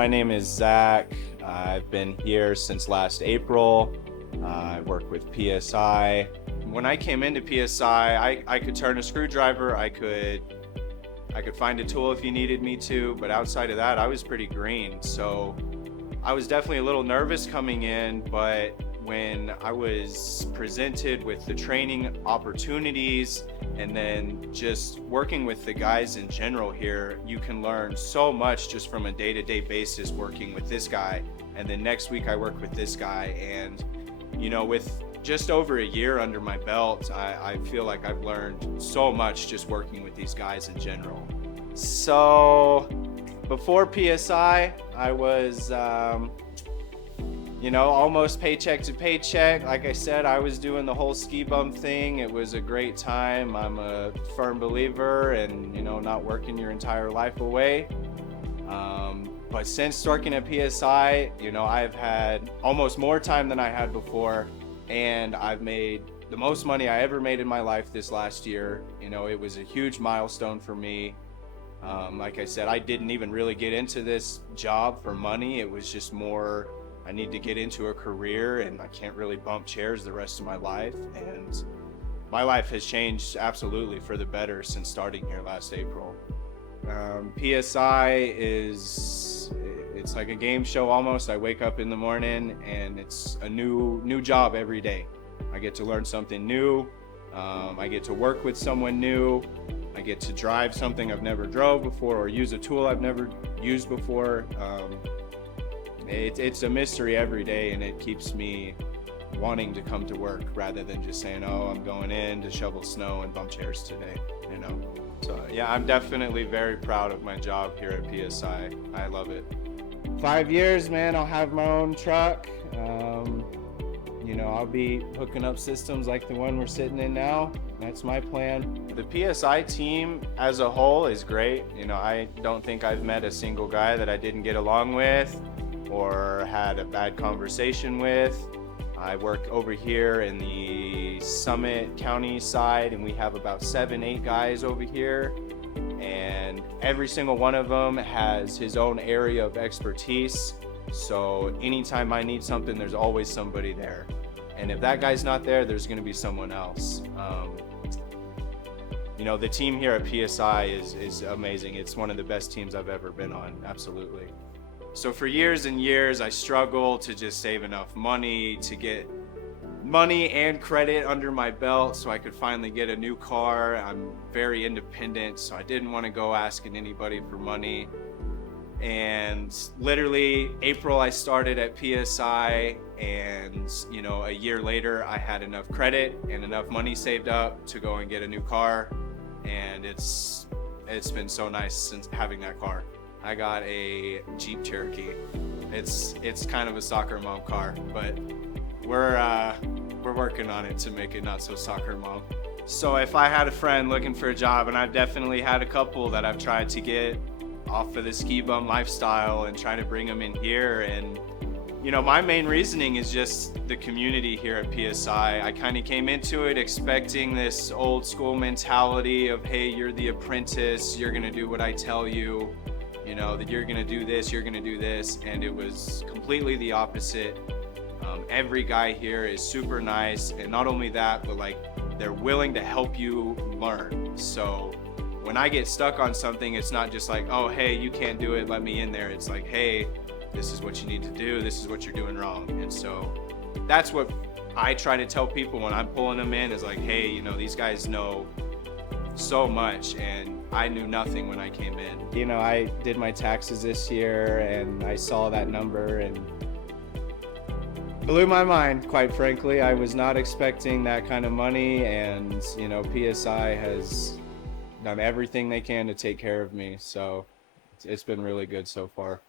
my name is Zach. I've been here since last April. I work with PSI. When I came into PSI, I could turn a screwdriver, I could find a tool if you needed me to, but outside of that, I was pretty green. So I was definitely a little nervous coming in, but when I was presented with the training opportunities and then just working with the guys in general here, you can learn so much just from a day-to-day basis working with this guy. And then next week I work with this guy. And, you know, with just over a year under my belt, I feel like I've learned so much just working with these guys in general. So before PSI, I was, almost paycheck to paycheck. Like I said, I was doing the whole ski bum thing. It was a great time. I'm a firm believer in, not working your entire life away. But since working at PSI, I've had almost more time than I had before, and I've made the most money I ever made in my life this last year. It was a huge milestone for me. Like I said, I didn't even really get into this job for money. It was just more, I need to get into a career, and I can't really bump chairs the rest of my life. And my life has changed absolutely for the better since starting here last April. PSI it's like a game show almost. I wake up in the morning and it's a new job every day. I get to learn something new. I get to work with someone new. I get to drive something I've never drove before or use a tool I've never used before. It's a mystery every day, and it keeps me wanting to come to work rather than just saying, oh, I'm going in to shovel snow and bump chairs today, So yeah, I'm definitely very proud of my job here at PSI. I love it. 5 years, man, I'll have my own truck. I'll be hooking up systems like the one we're sitting in now. That's my plan. The PSI team as a whole is great. I don't think I've met a single guy that I didn't get along with or had a bad conversation with. I work over here in the Summit County side, and we have about 7-8 guys over here, and every single one of them has his own area of expertise. So anytime I need something, there's always somebody there. And if that guy's not there, there's going to be someone else. The team here at PSI is amazing. It's one of the best teams I've ever been on, absolutely. So for years and years, I struggled to just save enough money to get money and credit under my belt so I could finally get a new car. I'm very independent, so I didn't want to go asking anybody for money. And literally April I started at PSI, and a year later I had enough credit and enough money saved up to go and get a new car. And it's been so nice since having that car. I got a Jeep Cherokee. It's kind of a soccer mom car, but we're working on it to make it not so soccer mom. So if I had a friend looking for a job, and I've definitely had a couple that I've tried to get off of the ski bum lifestyle and trying to bring them in here, and my main reasoning is just the community here at PSI. I kind of came into it expecting this old school mentality of, hey, you're the apprentice, you're gonna do what I tell you, that you're gonna do this, you're gonna do this, and it was completely the opposite. Every guy here is super nice, and not only that, but they're willing to help you learn. So when I get stuck on something, it's not just like, oh, hey, you can't do it, let me in there. It's like, hey, this is what you need to do, this is what you're doing wrong. And so that's what I try to tell people when I'm pulling them in, is like, hey, these guys know so much, and I knew nothing when I came in. I did my taxes this year, and I saw that number and blew my mind, quite frankly. I was not expecting that kind of money, and PSI has done everything they can to take care of me, so it's been really good so far.